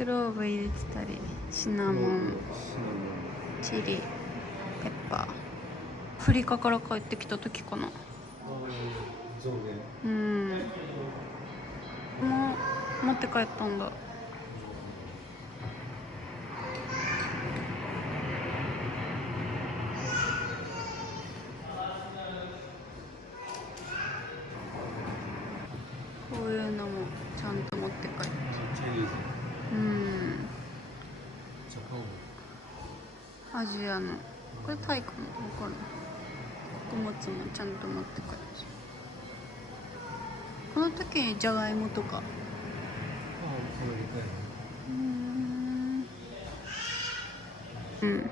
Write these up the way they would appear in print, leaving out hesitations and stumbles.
クローブ入れてたり、シナモン、チリ、ペッパー。アフリカから帰ってきた時かな。うん。もう持って帰ったんだ。こういうのもちゃんと持って帰って。うん。アジアのこれタイかも分かんない。穀物もちゃんと持って帰って。この時にじゃがいもとか。うん。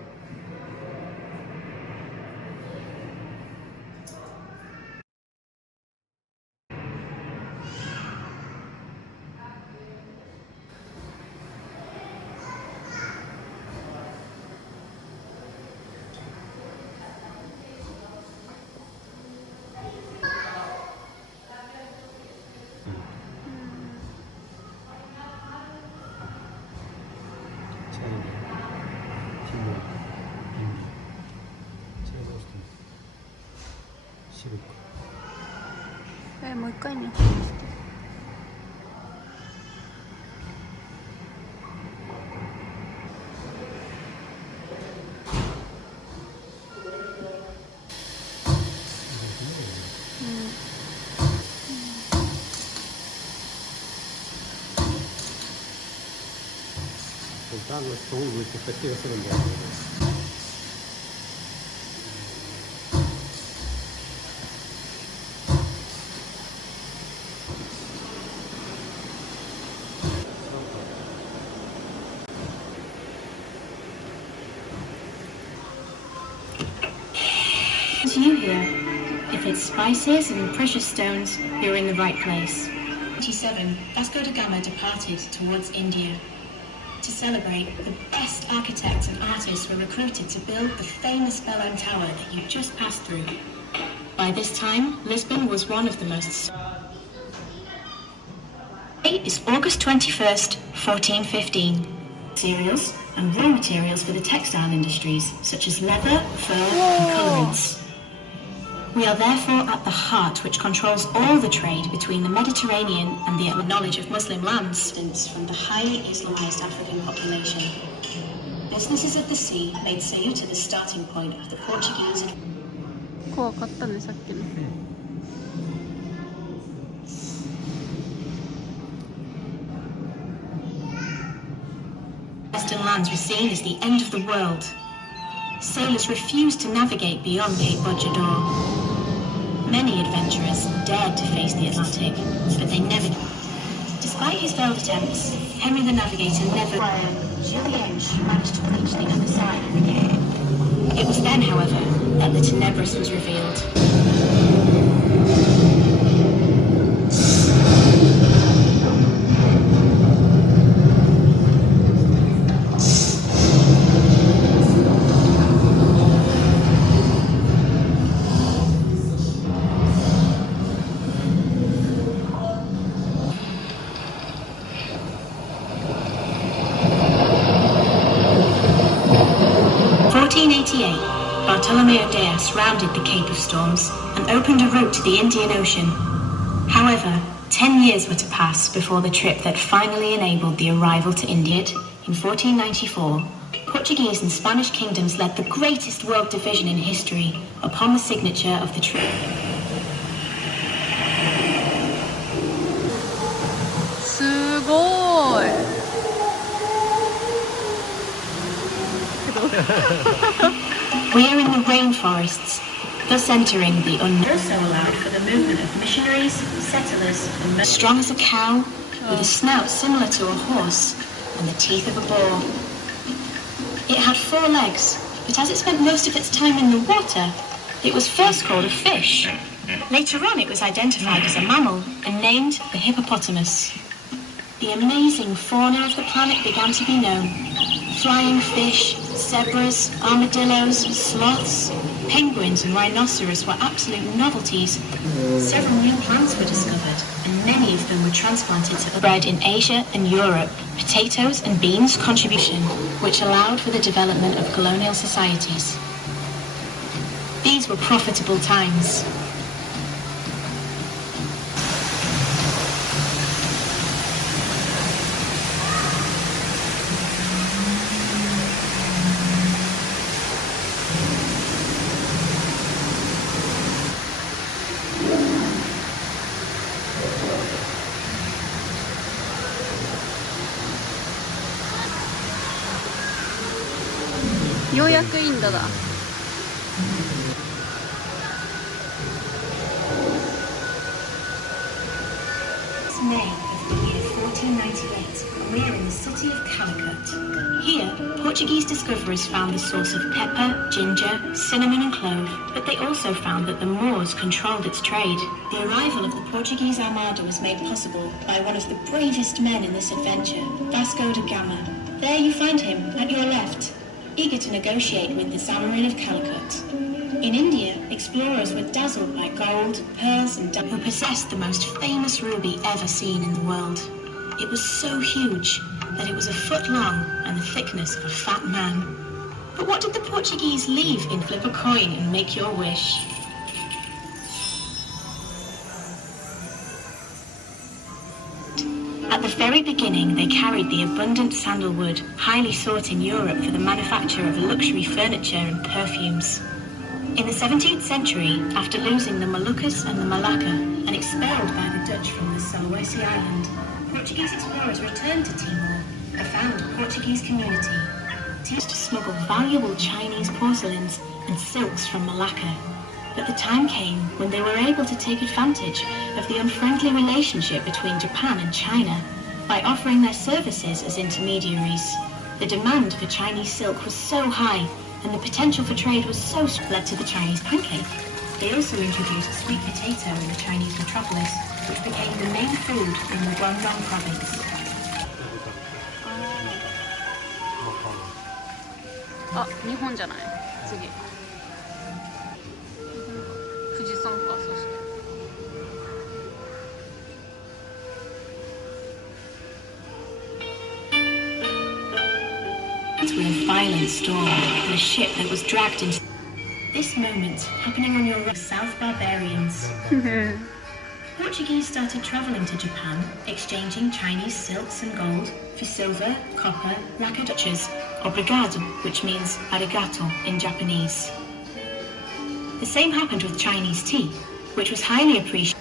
もう一回ね。Contarlo es todo muy efectivo ser un buen. You here. If it's spices and precious stones, you're in the right place. 27. Vasco da Gama departed towards India. To celebrate, the best architects and artists were recruited to build the famous Bellone Tower that you just passed through. By this time, Lisbon was one of the most... Date is August 21st, 1415. Cereals and raw materials for the textile industries, such as leather, fur and colourants. We are therefore at the heart which controls all the trade between the Mediterranean and the knowledge of Muslim lands from the highly Islamized African population. Businesses of the sea made Ceuta the starting point of the Portuguese. 怖かったね、さっきの。Western lands were seen as the end of the world. Sailors refused to navigate beyond Cape Bojador. Many adventurers dared to face the Atlantic, but they never did. Despite his failed attempts, Henry the Navigator never... Julien managed to reach the other side of the Cape. It was then, however, that the Tenebris was revealed. Bartolomeo Diaz rounded the Cape of Storms and opened a route to the Indian Ocean. However, 10 years were to pass before the trip that finally enabled the arrival to India. In 1494, Portuguese and Spanish kingdoms led the greatest world division in history upon the signature of the treaty. We are in the rainforests, thus entering the unknown. Also allowed for the movement of missionaries, settlers, and strong as a cow, with a snout similar to a horse, and the teeth of a boar. It had 4 legs, but as it spent most of its time in the water, it was first called a fish. Later on, it was identified as a mammal and named the hippopotamus. The amazing fauna of the planet began to be known. Flying fish, zebras, armadillos, sloths, penguins and rhinoceros were absolute novelties. Several new plants were discovered, and Many of them were transplanted to bred in Asia and Europe. Potatoes and beans contribution, which allowed for the development of colonial societies. These were profitable times.ようやくインドだ。It's May of the year 1498, and we are in the city of Calicut. Here, Portuguese discoverers found the source of pepper, ginger, cinnamon and clove, but they also found that the Moors controlled its trade. The arrival of the Portuguese Armada was made possible by one of the bravest men in this adventure, Vasco da Gama. There you find him, at your left, eager to negotiate with the Samarin of Calicut. In India, explorers were dazzled by gold, pearls and diamonds, who possessed the most famous ruby ever seen in the world. It was so huge that it was a foot long and the thickness of a fat man. But what did the Portuguese leave in flip a coin and make your wish? At the very beginning, they carried the abundant sandalwood, highly sought in Europe for the manufacture of luxury furniture and perfumes. In the 17th century, after losing the Moluccas and the Malacca and expelled by the Dutch from the Sulawesi island, Portuguese explorers returned to Timor and found a Portuguese community. They used to smuggle valuable Chinese porcelains and silks from Malacca. But the time came when they were able to take advantage of the unfriendly relationship between Japan and China by offering their services as intermediaries. The demand for Chinese silk was so high and the potential for trade was so led to the Chinese pancake. They also introduced sweet potato in the Chinese metropolis, which became the main food in the Guangdong province. あ、日本じゃない。次。富士山か、そして。With a violent storm and a ship that was dragged into this moment happening on your South Barbarians. Portuguese started traveling to Japan, exchanging Chinese silks and gold for silver, copper, lacquer Dutchess, obrigado, which means arigato in Japanese. The same happened with Chinese tea, which was highly appreciated.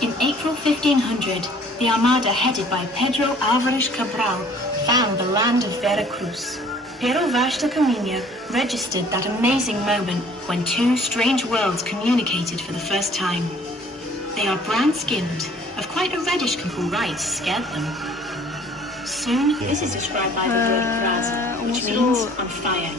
In April 1500, the Armada headed by Pedro Álvares Cabral found the land of Veracruz. Pero Vaz da Caminha registered that amazing moment when two strange worlds communicated for the first time. They are brown-skinned, of quite a reddish who rights scared them. Soon, this is described by the word Brasa, which means on fire.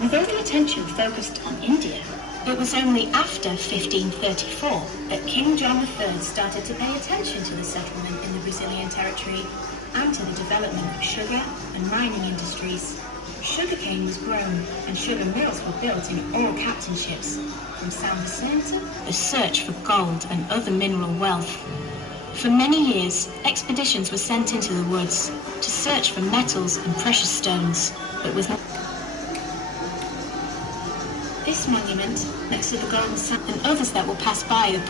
With all the attention focused on India, it was only after 1534 that King John III started to pay attention to the settlement in the Brazilian territory and to the development of sugar and mining industries. Sugarcane was grown and sugar mills were built in all captain ships. From São Vicente, the search for gold and other mineral wealth. For many years, expeditions were sent into the woods to search for metals and precious stones, but with this monument, next to the Golden Sun, and others that will pass by the